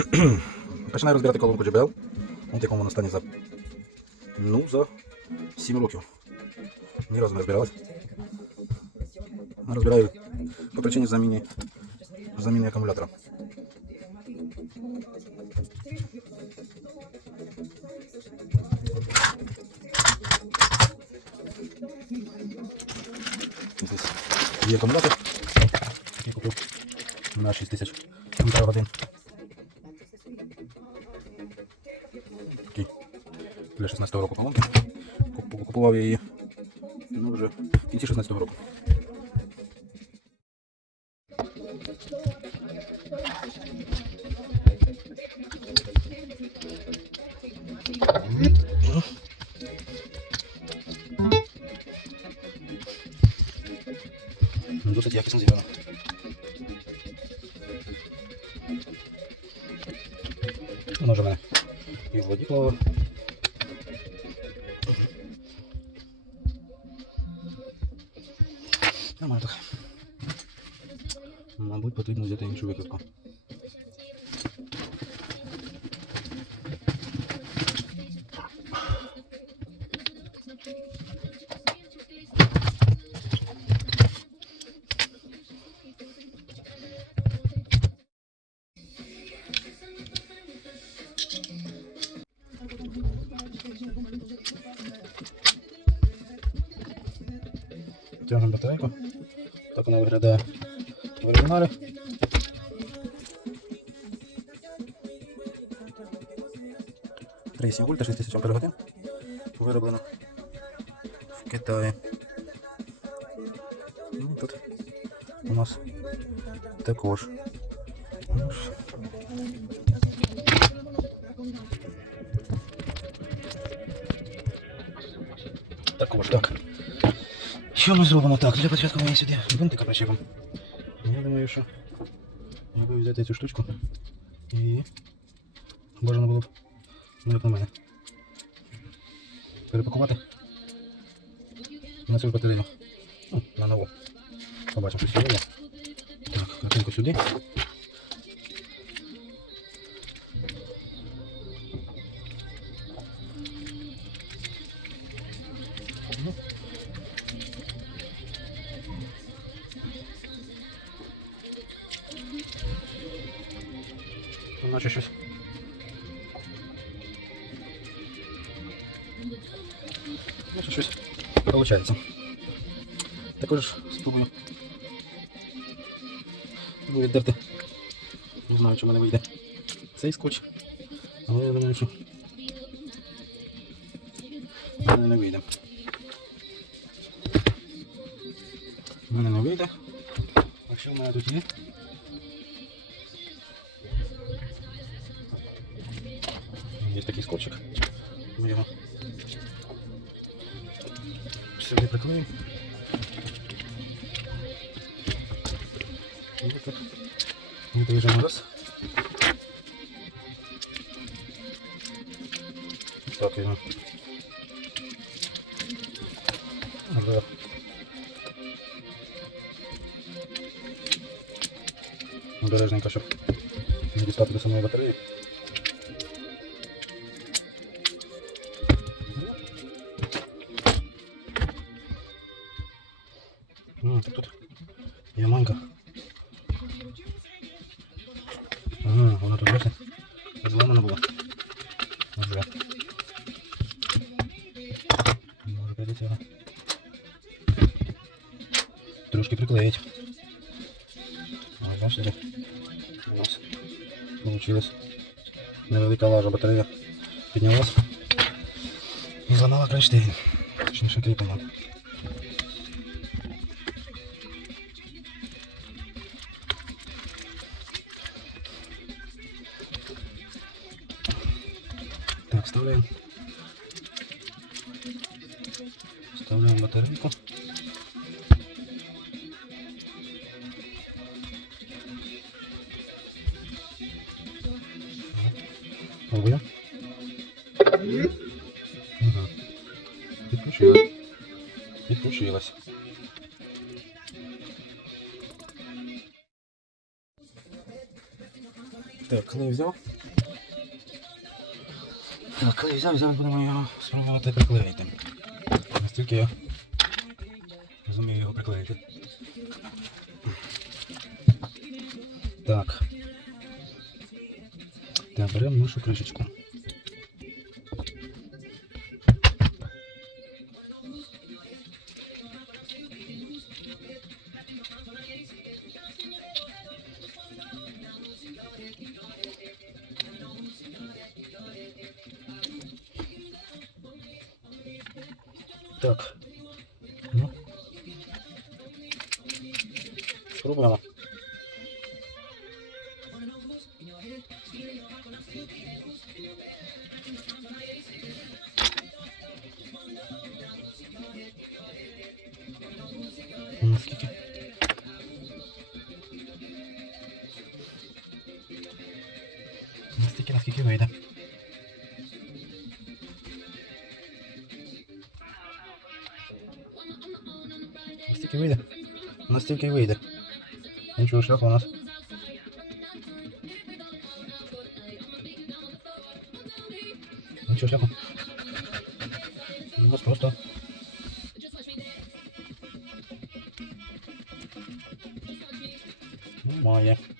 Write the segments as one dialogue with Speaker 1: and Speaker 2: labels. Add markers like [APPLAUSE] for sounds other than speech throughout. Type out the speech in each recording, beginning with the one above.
Speaker 1: [CLEARS THROAT] Починаю розбирати колонку JBL. От якому вона стані за. Ну, за 7 років. Ні разу не розбиралась. Розбираю по причині заміни, заміни акумулятора. Здесь є акумулятор. Я купив на 6000 ампер Для 16 року колонки. Куп- Купував я її ну, вже в кінці 16 року. Нормально так. Мабуть, потрібно взяти іншу викрутку. Так вона виглядає в оригіналі. Рейсінг Вольта 6000 ампер Вироблено в Китаї. Ну, тут у нас також. Що ми зробимо так? Для початку мені сюди бинтика причепимо. Я думаю, що я би взяти цю штучку і бажано було б, ну як на мене, перепакувати на цю батарею. Ну, на нову. Побачимо, що сьогодні. Так, картинку сюди. Наче щось. Наче щось виходить. Також спробую. Буду віддерти. Не знаю, чи в мене вийде цей скотч. Але я думаю, що в не вийде. В мене не вийде. Якщо в мене тут. Є сюди приклеїмо. І так. Ми доїжджаємо раз. Так, його. Вже. Обережненько, щоб не дістати до самої батареї. Ага, вона тут бачите, зламана була. Вже. Може прийдеться його трошки приклеїть. Ось бачите, у нас получилось невелика лажа батарея піднялась і зламала кронштейн. Точніше кріплення. Так, вставляем. Вставляем батарейку. Взяв і зараз будемо його спробувати приклеїти. Настільки я розумію його приклеїти. Так. Так, беремо нашу кришечку. Наскільки? Настільки, наскільки вийде. Настільки вийде. Настільки вийде. Іншого шляху у нас. Іншого шляху. У нас просто. Немає. Ну,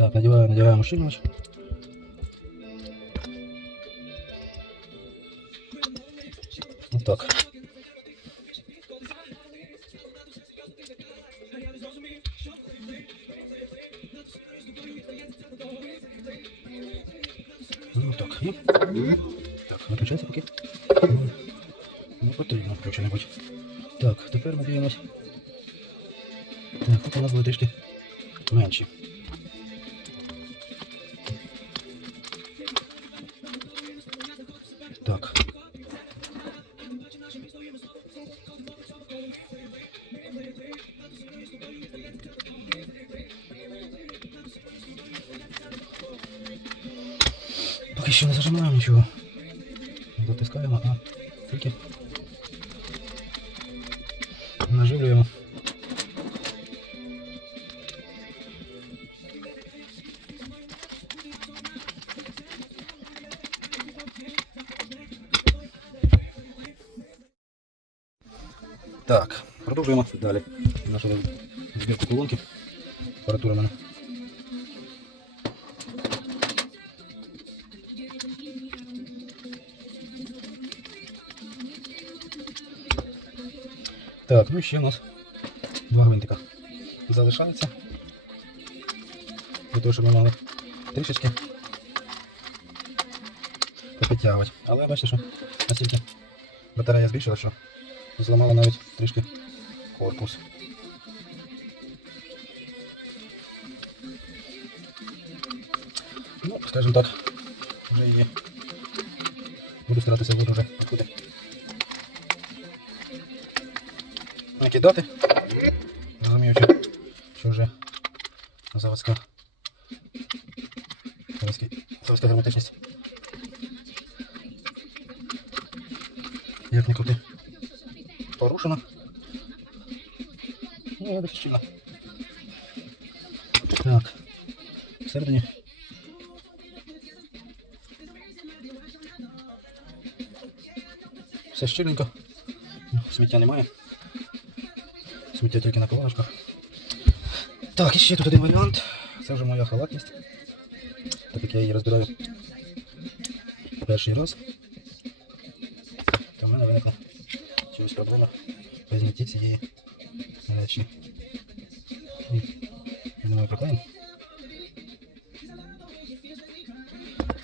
Speaker 1: Так, надеваю, надеваем ущільнювач. Вот так. Ну так. І... Так, виключайся поки. Поки що не зажимаємо нічого. Затискаємо, а тільки наживлюємо. Так, продовжуємо далі. Нашу збірку колонки. Апаратура в мене. Так, ну і ще у нас два гвинтика залишається. Для того, щоб ми могли трішечки попідтягувати. Але бачите, що настільки батарея збільшила, що зламала навіть трішки корпус. Ну, скажімо так, вже її буду старатися воду вже туди накидати, розуміючи, що вже заводська заводська герметичність. Як не крути. Порушена. Ну, десь щільно. Так. Всередині. Все щільненько. Сміття немає. Сміття тільки на колоночках. Так, і ще тут один варіант. Це вже моя халатність. Так як я її розбираю перший раз, то в мене виникла чомусь проблема при знятті цієї речі. Я думаю, приклеїмо.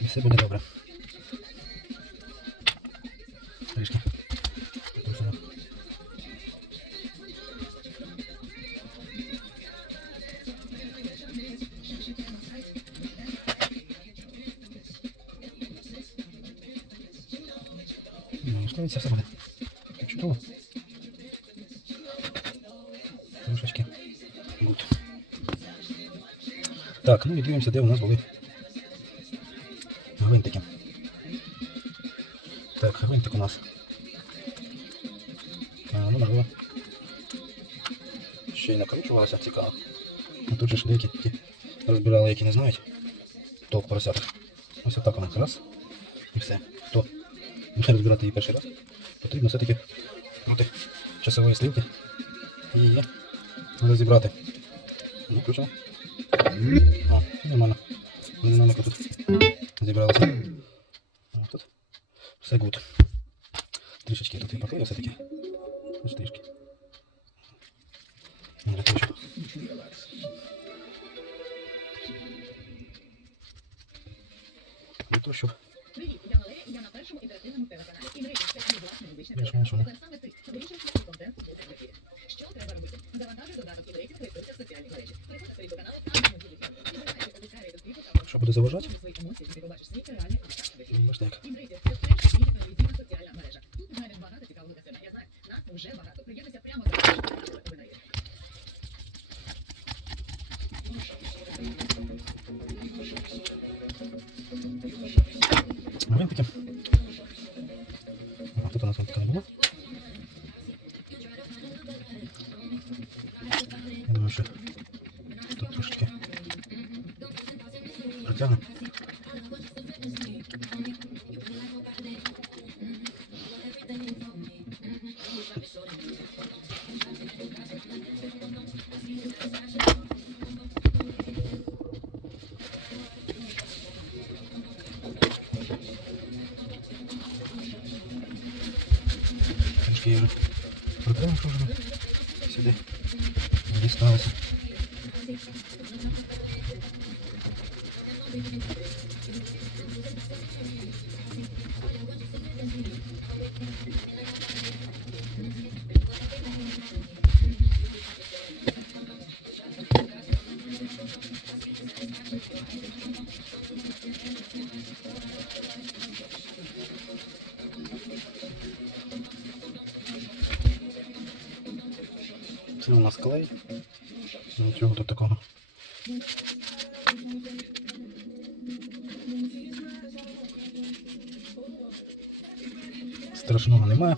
Speaker 1: І все буде добре. Ну, все буде. Так чудово. Трошечки. Гуд. Так, ну і дивимося, де у нас були гвинтики. Так, гвинтик у нас. А, ну, можливо. Ще й накручувалося, цікаво. А тут же ж деякі такі розбирали, які не знають. Толк поросят. Ось отак воно. Раз. І все. Хто розбирати її перший раз, потрібно все-таки проти часової стрілки і її розібрати. Ну, включимо. О, нормально. Динамика тут зібралася. О, тут все гуд. Трішечки тут і поклею все-таки. Трішки. Ну, того, щоб... Для того, щоб
Speaker 2: першому інтерактивному телеканалі. І мрію, це мій власний музичний
Speaker 1: Я ж
Speaker 2: проєкт.
Speaker 1: бачу,
Speaker 2: Але саме ти, вирішуєш свій контент у цьому ефірі. Що треба робити? Завантажуй додаток і рейтинг реєструйся в соціальні мережі. Приходь на свої канали та мобільні фото. І вибирай обіцяє до світу та
Speaker 1: Що буде заважати?
Speaker 2: свої емоції, ти побачиш свій реальний аватар в ефірі.
Speaker 1: Бачите як.
Speaker 2: І мрійте, це перша і телевізійна соціальна мережа. Тут знайдеш багато цікавого для себе. Я знаю, нас вже багато. Приєднуйся прямо зараз. Тебе на ефір.
Speaker 1: Гвинтики. А, тут у нас гвинтика не було. Я думаю, що тут трошечки протягне. Трішки я вже протримав, що вже? Сюди. Дісталося. Це Нічого тут такого. Страшного немає.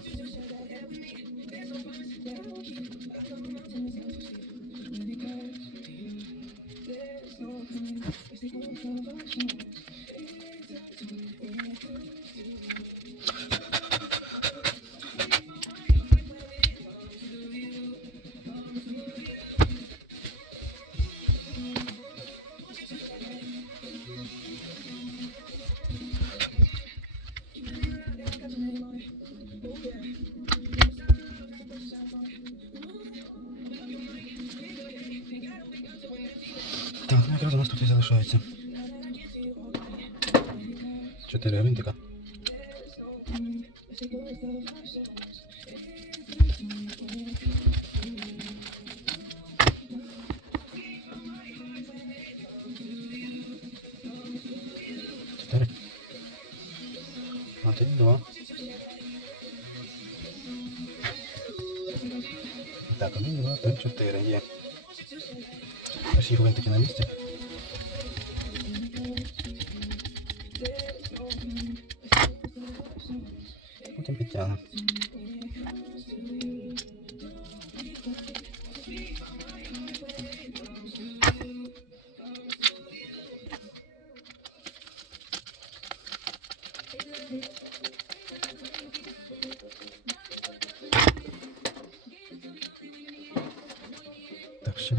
Speaker 1: Залишається. Чотири гвинтика. Чотири. Один, два. Так, один, два, три, чотири. Є. Всі гвинтики на місці. Потім. Так, ще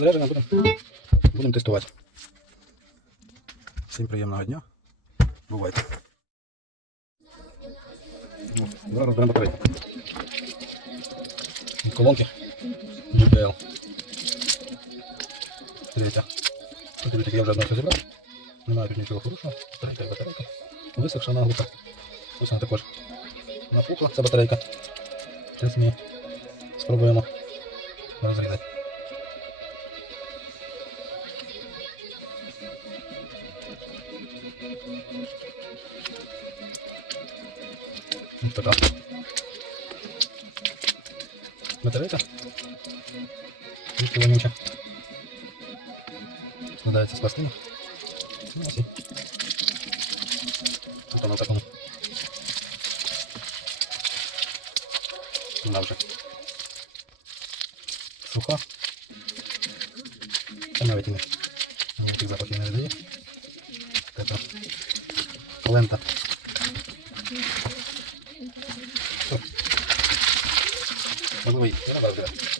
Speaker 1: Майже будемо будем тестувати. Всім приємного дня. Бувайте. Ну, Зараз розберемо батарейку. Колонки GPL. Третя. Тут я вже одна все зібрав. Немає тут нічого хорошого. Старенька батарейка. Висохша наглухо. Ось вона також напухла, ця батарейка. Зараз ми спробуємо розрізати. така. Батарейка. Трішки вонюча. Складається з пластинок. Ну, ось і. Тут вона в такому. Вона вже суха. Та навіть і не. Ніяких запахів не видає. Така лента. Можливо, і не